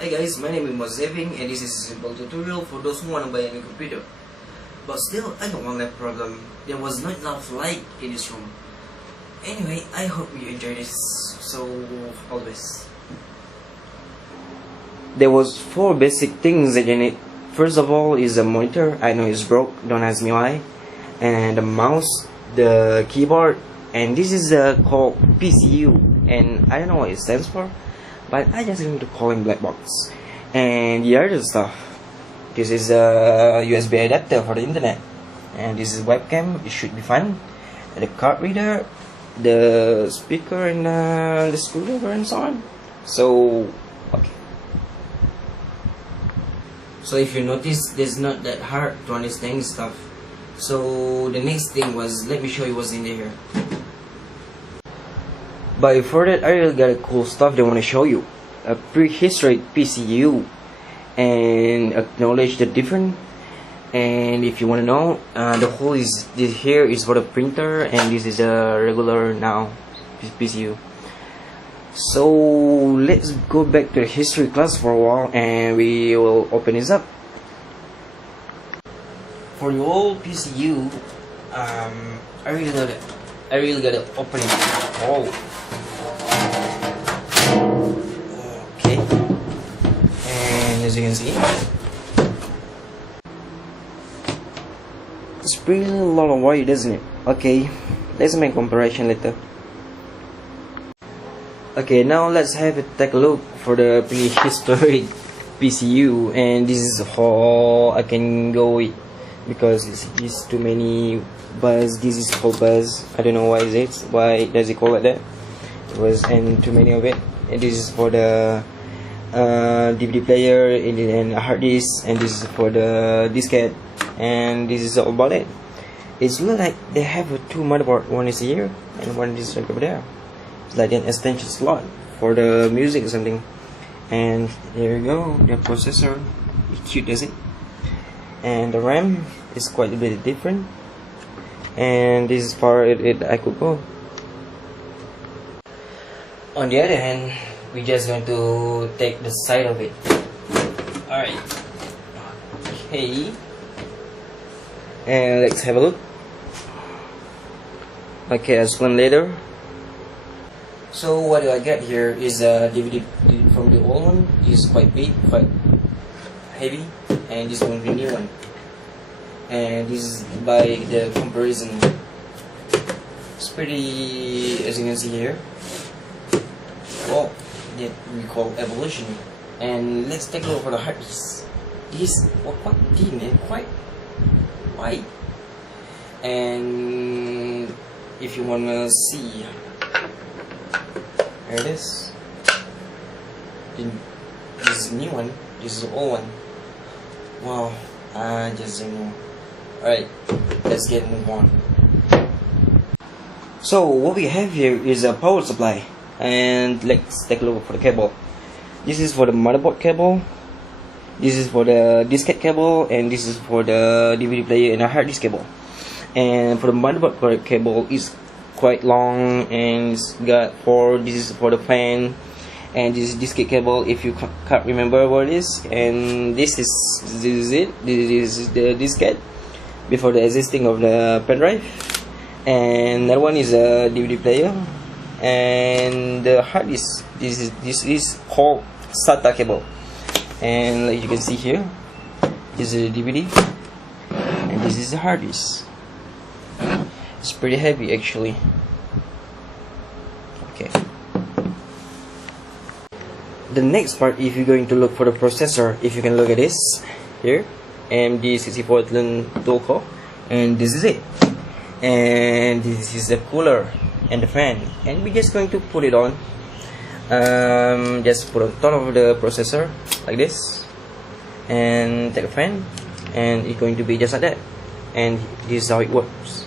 Hi guys, my name is Mozeving and this is a simple tutorial for those who want to buy a new computer. But still, I don't want that problem. There was not enough light in this room. Anyway, I hope you enjoy this. So, always. There was 4 basic things that you need. First of all is a monitor. I know it's broke, don't ask me why. And the mouse, the keyboard, and this is called PCU. And I don't know what it stands for, but I just going to call him black box. And the other stuff, this is a USB adapter for the internet, and this is webcam. It should be fun. The card reader, the speaker, and the screwdriver, and so on. So okay. So if you notice, it's not that hard to understand stuff. So the next thing was, let me show you what's in there. But before that, I really got a cool stuff they want to show you. A prehistoric PCU, and acknowledge the difference. And if you want to know, the hole is this here is for the printer, and this is a regular now PCU. So let's go back to the history class for a while, and we will open this up. For the old PCU, I really gotta open it. Oh. Okay. And as you can see, it's pretty a lot of wire, doesn't it? Okay, let's make comparison later. Okay, now let's take a look for the prehistoric PCU, and this is how I can go with, because it's too many buzz. This is called buzz. I don't know why does it call it that. It was, and too many of it. And this is for the DVD player and a hard disk, and this is for the diskette, and this is all about it. It's like they have 2 motherboard. One is here and one is right over there. It's like an extension slot for the music or something. And there you go, the processor. It's cute, does it? And the RAM is quite a bit different. And this is far I could go. On the other hand, we're just going to take the side of it. Alright. Okay. And let's have a look. Okay, I'll explain later. So what do I get here is a DVD from the old one. This is quite big, quite heavy, and this one the new one. And this is by the comparison. It's pretty, as you can see here. Well, that we call evolution. And let's take a look for the hard disk. This was quite thin and quite white. And if you wanna see, here it is. This is the new one. This is the old one. Wow, I just don't know. Alright, let's move on. So what we have here is a power supply, and let's take a look for the cable. This is for the motherboard cable, this is for the diskette cable, and this is for the DVD player and a hard disk cable. And for the motherboard cable is quite long, and it's got 4. This is for the fan, and this is diskette cable if you can't remember what it is. And this is it. This is the diskette before the existing of the pen drive. And that one is a DVD player, and the hard disk. This is called SATA cable. And like you can see here, this is a DVD, and this is a hard disk. It's pretty heavy actually. Okay. The next part, if you're going to look for the processor, if you can look at this here, AMD 64 dual core, and this is it. And this is the cooler and the fan, and we're just going to put it on. Just put on top of the processor like this, and take a fan, and it's going to be just like that. And this is how it works.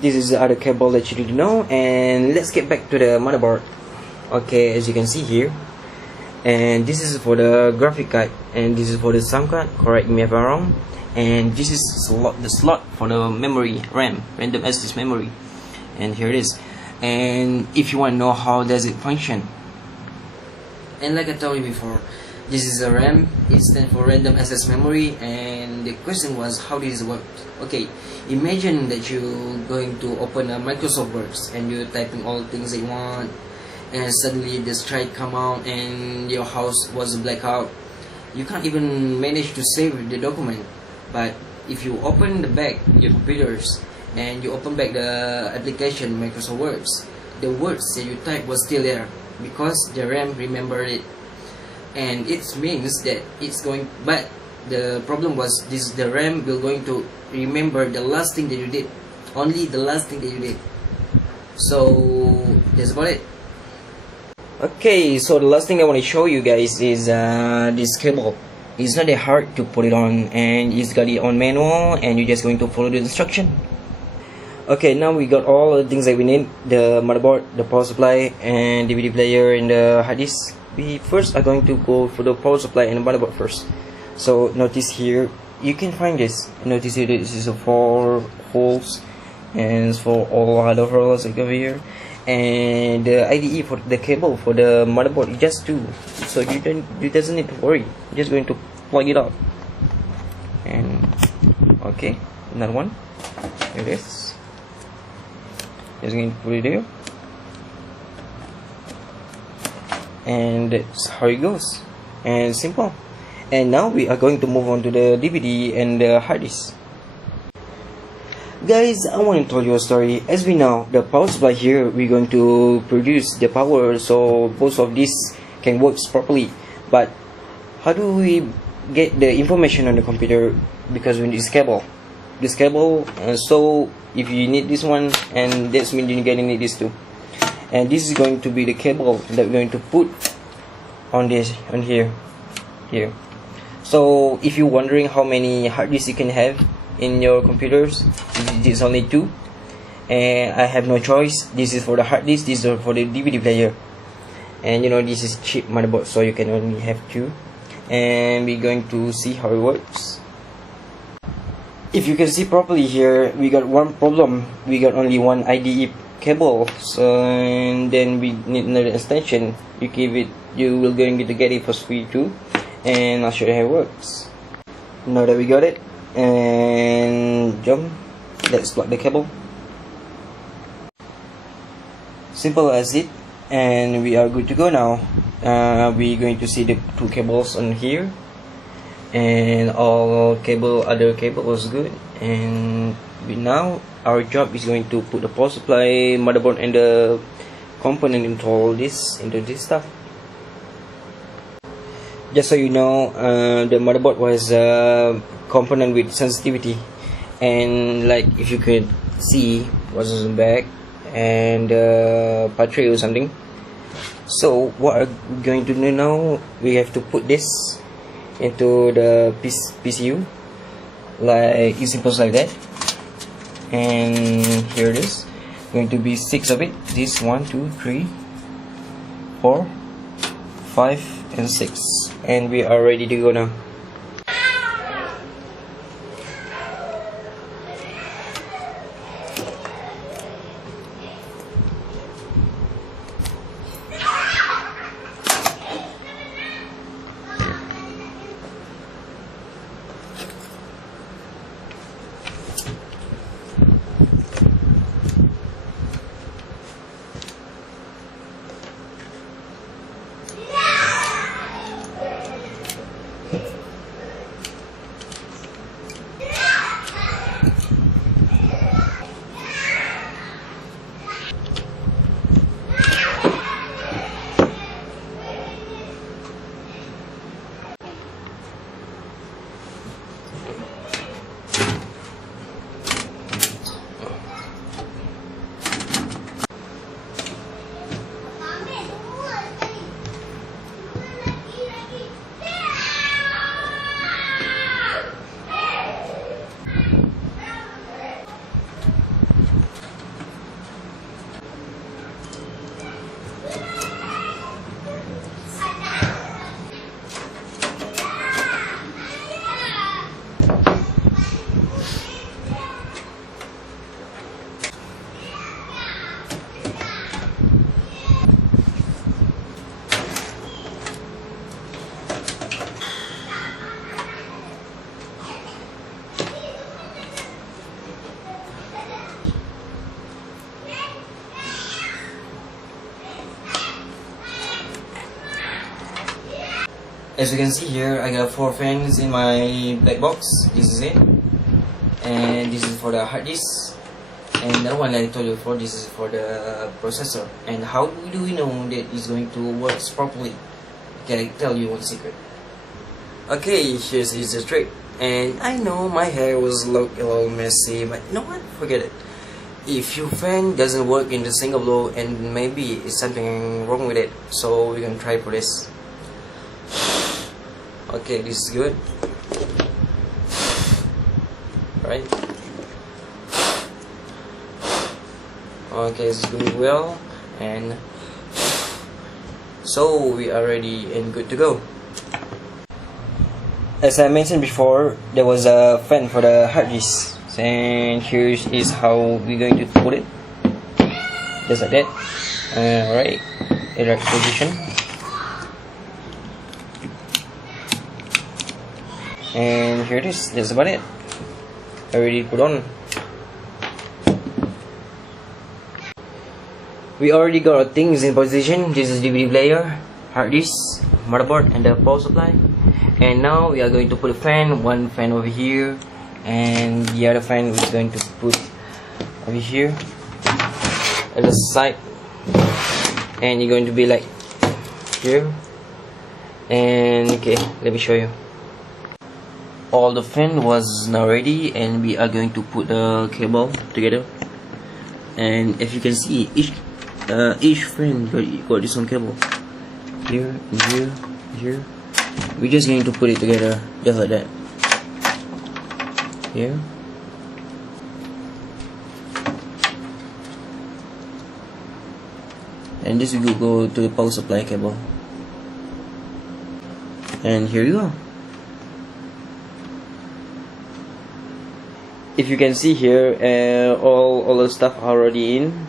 This is the other cable that you need to know. And let's get back to the motherboard. Okay, as you can see here, and this is for the graphic card, and this is for the sound card, correct me if I'm wrong. And this is the slot for the memory, RAM, random access memory, and here it is. And if you want to know how does it function, And like I told you before, this is a RAM. It stands for random access memory, and the question was, how does it work? Okay, imagine that you're going to open a Microsoft Word and you're typing all things that you want, and suddenly the strike come out and your house was blackout. You can't even manage to save the document. But if you open the back your computers and you open back the application Microsoft Word, the words that you type was still there because the RAM remembered it. And it means that it's going, but the problem was this: the RAM will going to remember the last thing that you did, only the last thing that you did. So that's about it. Okay, so the last thing I want to show you guys is this cable. It's not that hard to put it on, and it's got it on manual, and you're just going to follow the instruction. Okay, now we got all the things that we need: the motherboard, the power supply, and DVD player, and the hard disk. We first are going to go for the power supply and the motherboard first. So notice here, you can find this. Notice here, this is a 4 holes, and it's for all other holes like over here. And the IDE for the cable for the motherboard is just 2, so you doesn't need to worry. You're just going to plug it out. And okay, another one. Here it is. Just going to put it there. And that's how it goes, and simple. And now we are going to move on to the DVD and the hard disk. Guys, I want to tell you a story. As we know, the power supply here, we're going to produce the power so both of these can work properly. But how do we get the information on the computer? Because we need this cable. So if you need this one, and that's means you're gonna need this too. And this is going to be the cable that we're going to put on here. So if you're wondering how many hard disks you can have in your computers, it's only 2, and I have no choice. This is for the hard disk, this is for the DVD player, and you know, this is cheap motherboard, so you can only have 2. And we're going to see how it works. If you can see properly here, we got one problem. We got only one IDE cable, so and then we need another extension. You will going to get it for free too, and I'll show you how it works. Now that we got it, and let's plug the cable. Simple as it, and we are good to go now. We're going to see the 2 cables on here, and other cable was good. And now our job is going to put the power supply, motherboard, and the component into this stuff. Just so you know, the motherboard was a component with sensitivity, and like if you could see what's on the back, and battery or something. So what we're going to do now, we have to put this into the PCU, like it's simple like that. And here it is, going to be 6 of it. This 1, 2, 3, 4, 5, and 6, and we are ready to go now. As you can see here, I got 4 fans in my black box. This is it, and this is for the hard disk, and that one I told you before, this is for the processor. And how do we know that it's going to work properly? Okay, I tell you one secret. Okay, here's the trick. And I know my hair was look a little messy, but you know what? Forget it. If your fan doesn't work in the single blow, and maybe it's something wrong with it, so we can try for this. Okay, this is good. Right? Okay, this is going well, and so we are ready and good to go. As I mentioned before, there was a fan for the hard disk, and here is how we're going to put it, just like that. Right, in right position, and here it is. That's about it. Already put on. We already got our things in position. This is DVD player, hard disk, motherboard, and the power supply. And now we are going to put a fan, one fan over here, and the other fan we're going to put over here at the side, and you're going to be like here. And okay, let me show you. All the fan was now ready, and we are going to put the cable together. And as you can see, each fan got this one cable here and here, here. We're just going to put it together just like that. Here. And this will go to the power supply cable. And here you go. If you can see here, all the stuff are already in.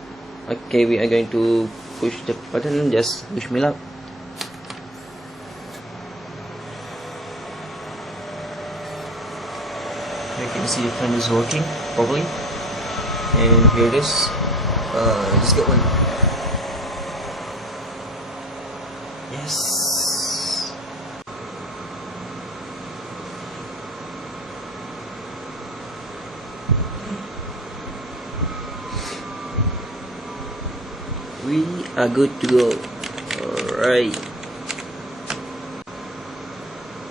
Okay, we are going to push the button. Just push me up. You can see the fan is working properly, and here it is. Just get one. Yes. We are good to go. Alright.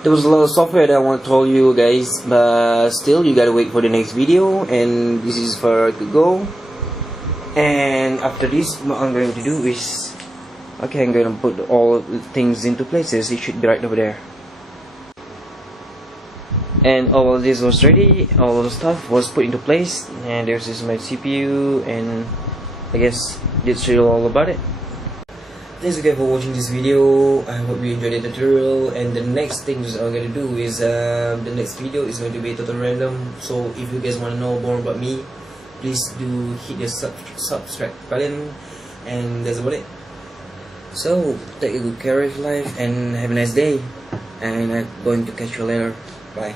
There was a lot of software that I want to tell you guys, but still you gotta wait for the next video, and this is for to go. And after this, what I'm going to do is, okay, I'm going to put all the things into places. It should be right over there. And all of this was ready, all of the stuff was put into place, and there's this my CPU, and I guess that's really all about it. Thanks again for watching this video. I hope you enjoyed the tutorial, and the next thing I'm gonna do is the next video is going to be total random. So if you guys want to know more about me, please do hit the subscribe button, and that's about it. So take a good care of your life and have a nice day, and I'm going to catch you later. Bye.